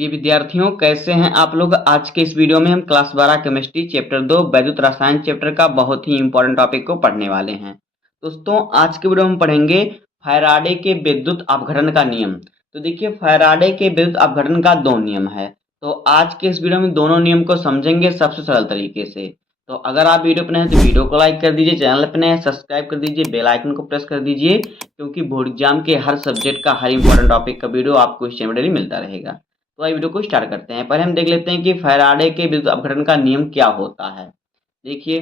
प्रिय विद्यार्थियों, कैसे हैं आप लोग। आज के इस वीडियो में हम क्लास 12 केमिस्ट्री चैप्टर 2 वैद्युत रसायन चैप्टर का बहुत ही इंपॉर्टेंट टॉपिक को पढ़ने वाले हैं। दोस्तों, आज के वीडियो में हम पढ़ेंगे फैराडे के विद्युत अपघटन का नियम। तो देखिए, फैराडे के विद्युत अपघटन का दो नियम है। तो आज के इस वीडियो में दोनों नियम को समझेंगे सबसे सरल तरीके से। तो अगर आप वीडियो पर नए हैं तो वीडियो को लाइक कर दीजिए, चैनल पर नए हैं सब्सक्राइब कर दीजिए, बेल आइकन को प्रेस कर दीजिए, क्योंकि बोर्ड एग्जाम के हर सब्जेक्ट का हर इंपॉर्टेंट टॉपिक का वीडियो आपको इस चैनल में मिलता रहेगा। तो आइए वीडियो को स्टार्ट करते हैं। पहले हम देख लेते हैं कि फैराडे के विद्युत अपघटन का नियम क्या होता है। देखिए,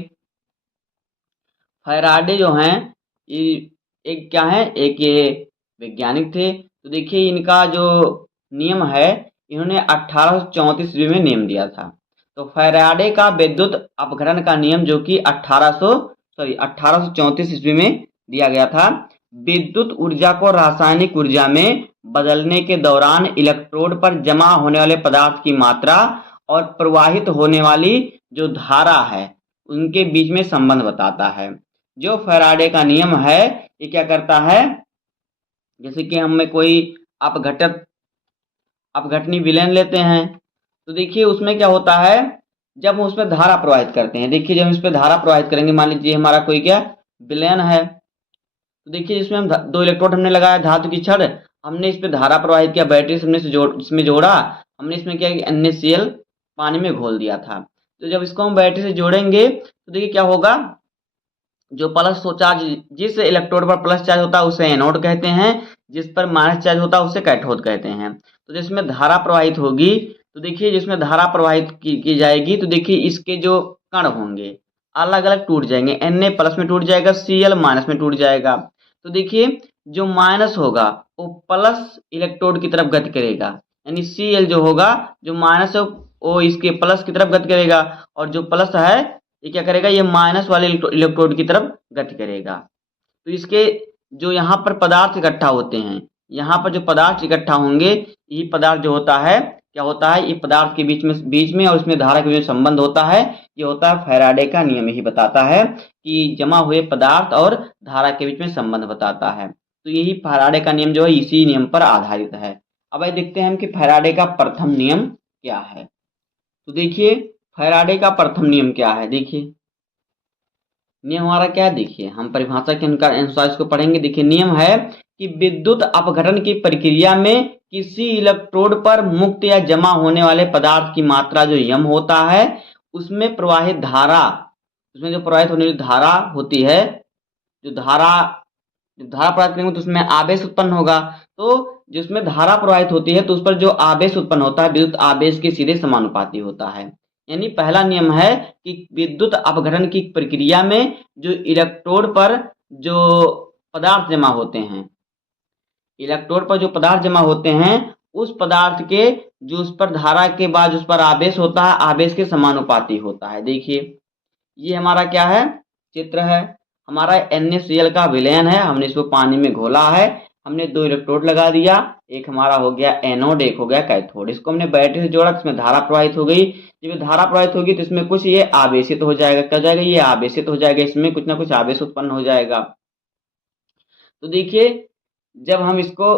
फैराडे जो हैं ये एक क्या है, एक ये वैज्ञानिक थे। तो देखिए, इनका जो नियम है इन्होंने 1834 ईस्वी में नियम दिया था। तो फैराडे का विद्युत अपघटन का नियम जो कि 1834 ईस्वी में दिया गया था। विद्युत ऊर्जा को रासायनिक ऊर्जा में बदलने के दौरान इलेक्ट्रोड पर जमा होने वाले पदार्थ की मात्रा और प्रवाहित होने वाली जो धारा है उनके बीच में संबंध बताता है। जो फैराडे का नियम है ये क्या करता है, जैसे कि हमें कोई अपघटनी विलयन लेते हैं। तो देखिए उसमें क्या होता है, जब हम उसमें धारा प्रवाहित करते हैं। देखिए, जब हम इस पर धारा प्रवाहित करेंगे, मान लीजिए हमारा कोई क्या विलयन है। तो देखिए, इसमें हम दो इलेक्ट्रोड हमने लगाया धातु की छड़, हमने इस पे धारा प्रवाहित किया, बैटरी से हमने इसमें जोड़ा, हमने इसमें क्या NaCl पानी में घोल दिया था। तो जब इसको हम बैटरी से जोड़ेंगे तो देखिए क्या होगा, जो प्लस चार्ज जिस इलेक्ट्रोड पर प्लस चार्ज होता है उसे एनोड कहते हैं, जिस पर माइनस चार्ज होता है उसे कैथोड कहते हैं। तो जिसमें धारा प्रवाहित होगी, तो देखिए जिसमें धारा प्रवाहित की जाएगी, तो देखिए इसके जो कण होंगे अलग अलग टूट जाएंगे। Na प्लस में टूट जाएगा, Cl माइनस में टूट जाएगा। तो देखिए जो माइनस होगा वो प्लस इलेक्ट्रोड की तरफ गति करेगा, यानी Cl जो होगा, जो माइनस है वो इसके प्लस की तरफ गति करेगा, और जो प्लस है ये क्या करेगा, ये माइनस वाले इलेक्ट्रोड की तरफ गति करेगा। तो इसके जो यहाँ पर पदार्थ इकट्ठा होते हैं, यहाँ पर जो पदार्थ इकट्ठा होंगे, यही पदार्थ जो होता है क्या होता है, ये पदार्थ के बीच में और इसमें धारा के बीच में संबंध होता है। ये होता है फैराडे का नियम, यही बताता है कि जमा हुए पदार्थ और धारा के बीच में संबंध बताता है। तो यही फैराडे का नियम जो है इसी नियम पर आधारित है। अब आइए देखते हैं हम कि फैराडे का प्रथम नियम क्या है। तो देखिए फैराडे का प्रथम नियम क्या है। देखिए नियम हमारा क्या है, देखिए हम परिभाषा के अनुसार इसको पढ़ेंगे। देखिए नियम है कि विद्युत अपघटन की प्रक्रिया में किसी इलेक्ट्रोड पर मुक्त या जमा होने वाले पदार्थ की मात्रा जो यम होता है, उसमें प्रवाहित धारा, उसमें जो प्रवाहित होने वाली धारा होती है, जो धारा प्रवाहित करेंगे तो उसमें आवेश उत्पन्न होगा। तो जिसमें धारा प्रवाहित होती है तो उस पर जो आवेश उत्पन्न होता है विद्युत आवेश के सीधे समानुपाती होता है। यानी पहला नियम है कि विद्युत अपघटन की प्रक्रिया में जो इलेक्ट्रोड पर जो पदार्थ जमा होते हैं, इलेक्ट्रोड पर जो पदार्थ जमा होते हैं, उस पदार्थ के जो उस पर धारा के बाद उस पर आवेश होता है, आवेश के समानुपाती होता है। देखिए ये हमारा क्या है, चित्र है। हमारा NaCl का विलयन है, हमने इसको पानी में घोला है, हमने दो इलेक्ट्रोड लगा दिया, एक हमारा हो गया एनोड, एक हो गया कैथोड। इसको हमने बैटरी से जोड़ा, इसमें धारा प्रवाहित हो गई। जब धारा प्रवाहित होगी तो इसमें कुछ ये आवेशित हो जाएगा, क्या हो जाएगा, ये आवेशित हो जाएगा, इसमें कुछ ना कुछ आवेश उत्पन्न हो जाएगा। तो देखिए जब हम इसको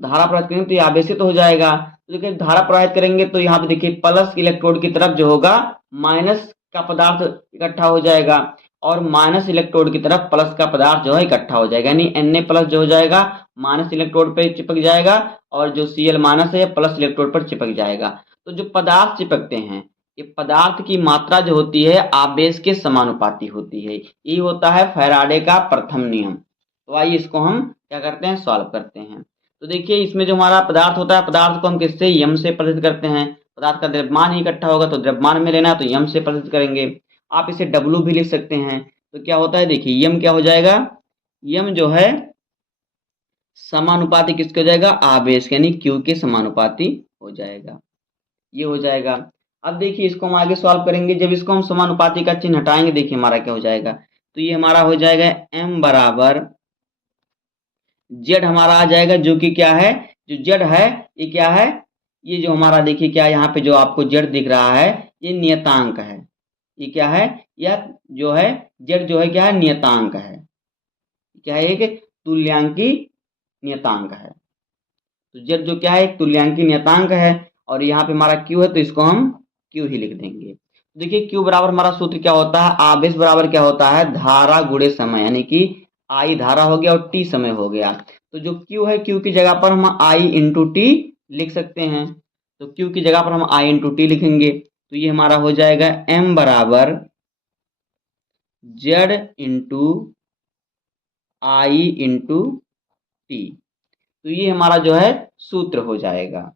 धारा प्रवाहित करेंगे तो ये आवेशित हो जाएगा। तो देखिए धारा प्रवाहित करेंगे तो यहाँ पे देखिए प्लस इलेक्ट्रोड की तरफ जो होगा माइनस का पदार्थ इकट्ठा हो जाएगा, और माइनस इलेक्ट्रोड की तरफ प्लस का पदार्थ जो है इकट्ठा हो जाएगा। यानी Na प्लस जो हो जाएगा माइनस इलेक्ट्रोड पे चिपक जाएगा, और जो Cl माइनस है प्लस इलेक्ट्रोड पर चिपक जाएगा। तो जो पदार्थ चिपकते हैं, ये पदार्थ की मात्रा जो होती है आवेश के समानुपाती होती है। ये होता है फैराडे का प्रथम नियम। तो आइए इसको हम क्या करते हैं, सॉल्व करते हैं। तो देखिए इसमें जो हमारा पदार्थ होता है, पदार्थ को हम किससे, यम से प्रदर्शित करते हैं। पदार्थ का द्रव्यमान ही इकट्ठा होगा तो द्रव्यमान में लेना है तो यम से प्रदर्शित करेंगे। आप इसे W भी लिख सकते हैं। तो क्या होता है, देखिए यम क्या हो जाएगा, यम जो है समानुपाती किसके हो जाएगा, आवेश, यानी Q के समानुपाती हो जाएगा। ये हो जाएगा। अब देखिए इसको हम आगे सॉल्व करेंगे। जब इसको हम समानुपाती का चिन्ह हटाएंगे, देखिए हमारा क्या हो जाएगा, तो ये हमारा हो जाएगा M बराबर Z हमारा आ जाएगा, जो कि क्या है, जो Z है ये क्या है, ये जो हमारा देखिए क्या यहाँ पे जो आपको Z दिख रहा है ये नियतांक है। ये क्या है, यह जो है Z जो है क्या है, नियतांक है। क्या है, एक तुल्यांकी नियतांक है। तो Z जो क्या है, एक तुल्यांकी नियतांक है। और यहाँ पे हमारा क्यू है तो इसको हम क्यू ही लिख देंगे। तो देखिए क्यू बराबर हमारा सूत्र क्या होता है, आवेश बराबर क्या होता है, धारा गुणे समय, यानी कि आई धारा हो गया और टी समय हो गया। तो जो क्यू है, क्यू की जगह पर हम आई इंटू टी लिख सकते हैं। तो क्यू की जगह पर हम आई इंटू टी लिखेंगे, तो ये हमारा हो जाएगा एम बराबर जेड इंटू आई इंटू टी। तो ये हमारा जो है सूत्र हो जाएगा,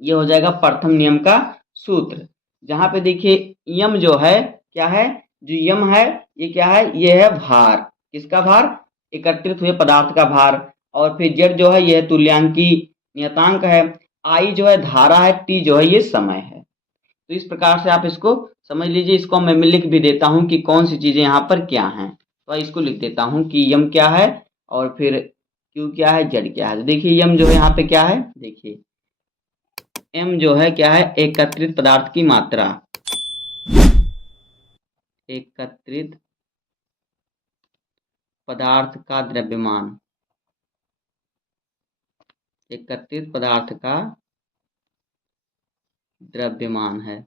ये हो जाएगा प्रथम नियम का सूत्र। जहां पे देखिए यम जो है क्या है, जो यम है ये क्या है, ये है भार, किसका भार, एकत्रित हुए पदार्थ का भार। और फिर जेड जो है यह तुल्यांकी नियतांक है, आई जो है धारा है, टी जो है ये समय है। तो इस प्रकार से आप इसको समझ लीजिए। इसको मैं लिख भी देता हूं कि कौन सी चीजें यहाँ पर क्या हैं। तो इसको लिख देता हूं कि यम क्या है और फिर क्यू क्या है, जेड क्या है। तो देखिए यम जो है यहाँ पे क्या है, देखिए एम जो है क्या है, एकत्रित पदार्थ की मात्रा, एकत्रित पदार्थ का द्रव्यमान, एकत्रित पदार्थ का द्रव्यमान है।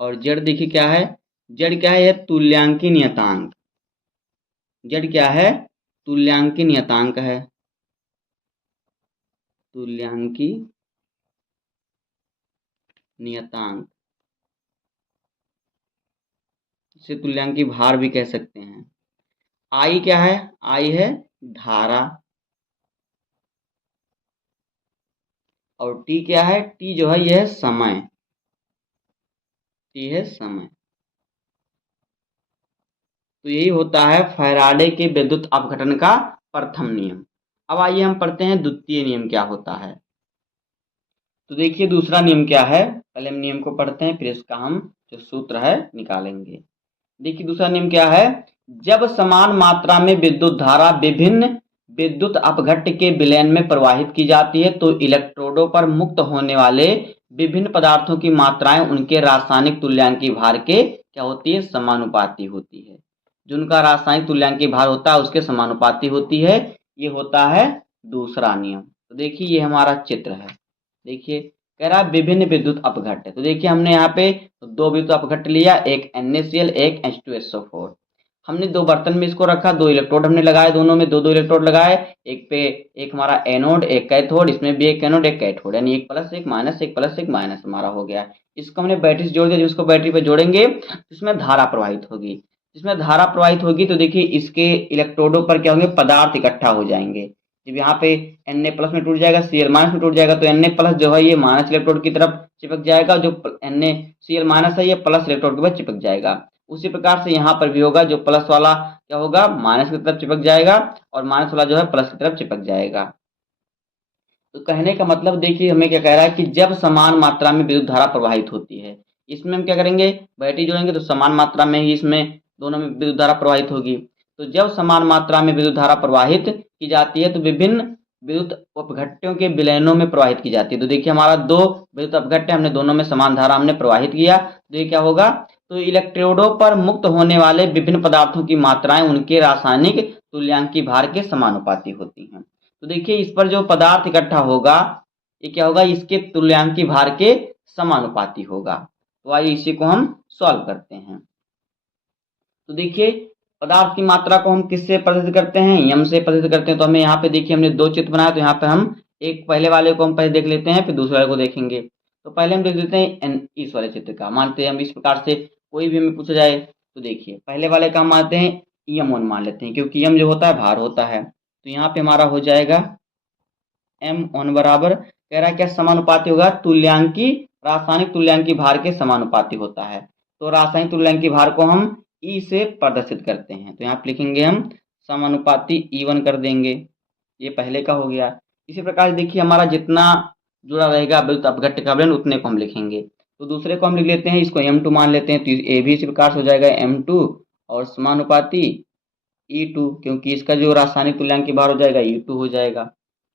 और जेड देखिए क्या है, जेड क्या है, यह तुल्यांकी नियतांक, जेड क्या है, तुल्यांकी नियतांक है, तुल्यांकी नियतांक, इसे तुल्यांकी भार भी कह सकते हैं। आई क्या है, आई है धारा, और टी क्या है, टी जो है यह है समय, टी है समय। तो यही होता है फैराडे के विद्युत अपघटन का प्रथम नियम। अब आइए हम पढ़ते हैं द्वितीय नियम क्या होता है। तो देखिए दूसरा नियम क्या है, पहले हम नियम को पढ़ते हैं फिर इसका हम जो सूत्र है निकालेंगे। देखिए दूसरा नियम क्या है, जब समान मात्रा में विद्युत धारा विभिन्न विद्युत अपघट्ट के विलयन में प्रवाहित की जाती है तो इलेक्ट्रोडों पर मुक्त होने वाले विभिन्न पदार्थों की मात्राएं उनके रासायनिक तुल्यांकी भार के क्या होती है, समानुपाती होती है। जो उनका रासायनिक तुल्यांकी भार होता है उसके समानुपाती होती है। ये होता है दूसरा नियम। तो देखिए ये हमारा चित्र है, देखिए कह रहा है विभिन्न विद्युत अपघट्ट। तो देखिए हमने यहाँ पे दो विद्युत अपघट्ट लिया, एक NaCl एक H2SO4। हमने दो बर्तन में इसको रखा, दो इलेक्ट्रोड हमने लगाए, दोनों में दो दो इलेक्ट्रोड लगाए, एक पे एक हमारा एनोड एक कैथोड, इसमें भी एक एनोड एक कैथोड, यानी एक प्लस एक माइनस, एक प्लस एक माइनस हमारा हो गया। इसको हमने बैटरी से जोड़ दिया, जिसको बैटरी पे जोड़ेंगे इसमें धारा प्रवाहित होगी, जिसमें धारा प्रवाहित होगी तो देखिए इसके इलेक्ट्रोडों पर क्या होंगे, पदार्थ इकट्ठा हो जाएंगे। जब यहाँ पे Na प्लस में टूट जाएगा, Cl माइनस में टूट जाएगा तो Na प्लस जो है ये माइनस इलेक्ट्रोड की तरफ चिपक जाएगा, जो NaCl माइनस है ये प्लस इलेक्ट्रोड के पास चिपक जाएगा। उसी प्रकार से यहाँ पर भी होगा, जो प्लस वाला क्या होगा, माइनस की तरफ चिपक जाएगा और माइनस वाला जो है प्लस की तरफ चिपक जाएगा। तो कहने का मतलब देखिए हमें क्या कह रहा है कि जब समान मात्रा में विद्युत धारा प्रवाहित होती है, इसमें हम क्या करेंगे, बैटरी जोड़ेंगे तो समान मात्रा में ही इसमें दोनों में विद्युत धारा प्रवाहित होगी। तो जब समान मात्रा में विद्युत धारा प्रवाहित की जाती है तो विभिन्न विद्युत अपघट्टों के विलयनों में प्रवाहित की जाती है। तो देखिए हमारा दो विद्युत अपघट्ट है, हमने दोनों में समान धारा हमने प्रवाहित किया, तो ये क्या होगा, तो इलेक्ट्रोडों पर मुक्त होने वाले विभिन्न पदार्थों की मात्राएं उनके रासायनिक तुल्यांकी भार के समानुपाती होती हैं। तो देखिए इस पर जो पदार्थ इकट्ठा होगा ये क्या होगा, इसके तुल्यांकी भार के समानुपाती होगा। तो आइए इसी को हम सॉल्व करते हैं। तो देखिए पदार्थ की मात्रा को हम किससे प्रदर्शित करते हैं, यम से प्रदर्शित करते हैं। तो हमें यहाँ पे देखिए हमने दो चित्र बनाया, तो यहाँ पे हम एक पहले वाले को हम पहले देख लेते हैं फिर दूसरे वाले को देखेंगे। तो पहले हम देख लेते हैं इस वाले चित्र का। मानते हैं हम इस प्रकार से कोई भी हमें पूछा जाए तो देखिए पहले वाले का हम मानते हैं यम वन मान लेते हैं, क्योंकि यम जो होता है भार होता है। तो यहाँ पे हमारा हो जाएगा M1 बराबर, कह रहा है क्या समानुपाती होगा, तुल्यांकी रासायनिक तुल्यांकी भार के समानुपाती होता है। तो रासायनिक तुल्यांकी भार को हम E से प्रदर्शित करते हैं, तो यहाँ पे लिखेंगे हम समानुपाती E1 कर देंगे, ये पहले का हो गया। इसी प्रकार से देखिए हमारा जितना जुड़ा रहेगा विद्युत अपघट्ट का विलयन उतने को हम लिखेंगे। तो दूसरे को हम लिख लेते हैं, इसको M2 मान लेते हैं, तो ये भी इसी प्रकार से हो जाएगा M2 और समानुपाती E2, क्योंकि इसका जो रासायनिक तुल्यांकी भार हो जाएगा E2 हो जाएगा,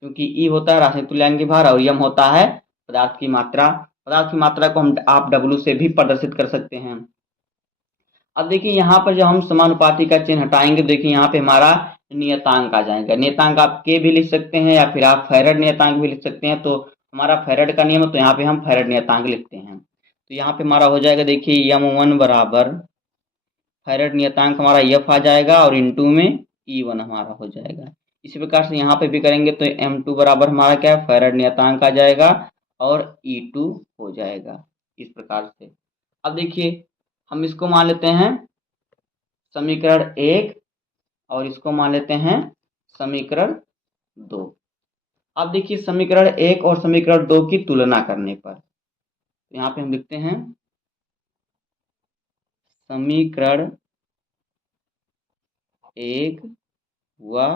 क्योंकि E होता है रासायनिक तुल्यांकी भार और यम होता है पदार्थ की मात्रा। पदार्थ की मात्रा को हम आप W से भी प्रदर्शित कर सकते हैं। अब देखिए यहाँ पर जब हम समानुपाती का चिन्ह हटाएंगे, देखिए यहाँ पे हमारा नियतांक आ जाएगा। नियतांक आप के भी लिख सकते हैं या फिर आप फैराड नियतांक भी लिख सकते हैं। तो हमारा फैराड का नियम है तो यहाँ पे हम फैराड नियतांक लिखते हैं। तो यहाँ पे हमारा हो जाएगा, देखिए m1 बराबर फैराड नियतांक हमारा F आ जाएगा और इनटू में E1 हमारा हो जाएगा। इसी प्रकार से यहाँ पे भी करेंगे तो m2 बराबर हमारा क्या है, फैराड नियतांक आ जाएगा और E2 हो जाएगा इस प्रकार से। अब देखिए हम इसको मान लेते हैं समीकरण 1 और इसको मान लेते हैं समीकरण 2। अब देखिए समीकरण 1 और समीकरण 2 की तुलना करने पर यहाँ पे हम लिखते हैं समीकरण 1 व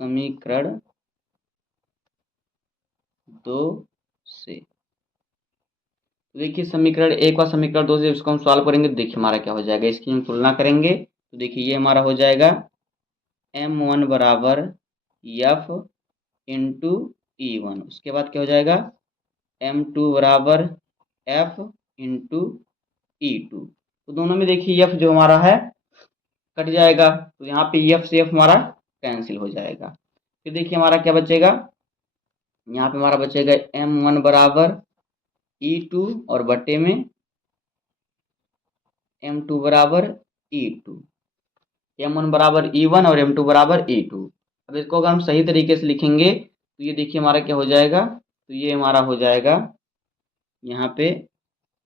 समीकरण 2 से। तो देखिए समीकरण 1 व समीकरण 2 से इसको हम सॉल्व करेंगे तो देखिए हमारा क्या हो जाएगा, इसकी हम तुलना करेंगे तो देखिए ये हमारा हो जाएगा m1 बराबर f इंटू E1। उसके बाद क्या हो जाएगा m2 बराबर f इंटू E2। तो दोनों में देखिए f जो हमारा है कट जाएगा तो यहाँ पे f से f हमारा कैंसिल हो जाएगा। फिर देखिए हमारा क्या बचेगा, यहाँ पे हमारा बचेगा m1 बराबर E2 और बटे में m2 बराबर E2, m1 बराबर E1 और m2 बराबर E2। अब इसको अगर हम सही तरीके से लिखेंगे तो ये देखिए हमारा क्या हो जाएगा, तो ये हमारा हो जाएगा यहाँ पे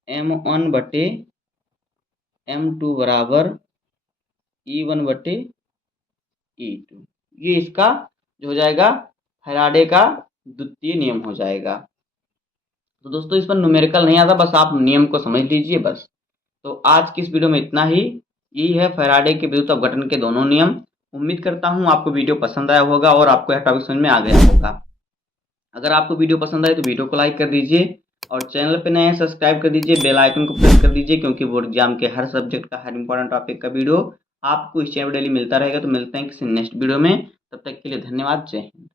m1 बटे m2 बराबर E1 बटे E2। ये इसका जो हो जाएगा फैराडे का द्वितीय नियम हो जाएगा। तो दोस्तों इस पर न्यूमेरिकल नहीं आता, बस आप नियम को समझ लीजिए बस। तो आज की इस वीडियो में इतना ही। यही है फैराडे के विद्युत अपघटन के दोनों नियम। उम्मीद करता हूँ आपको वीडियो पसंद आया होगा और आपको यह टॉपिक समझ में आ गया होगा। अगर आपको वीडियो पसंद आए तो वीडियो को लाइक कर दीजिए और चैनल पे नए हैं सब्सक्राइब कर दीजिए, बेल आइकन को प्रेस कर दीजिए क्योंकि बोर्ड एग्जाम के हर सब्जेक्ट का हर इंपॉर्टेंट टॉपिक का वीडियो आपको इस चैनल पर डेली मिलता रहेगा। तो मिलते हैं किसी नेक्स्ट वीडियो में, तब तक के लिए धन्यवाद, जय हिंद।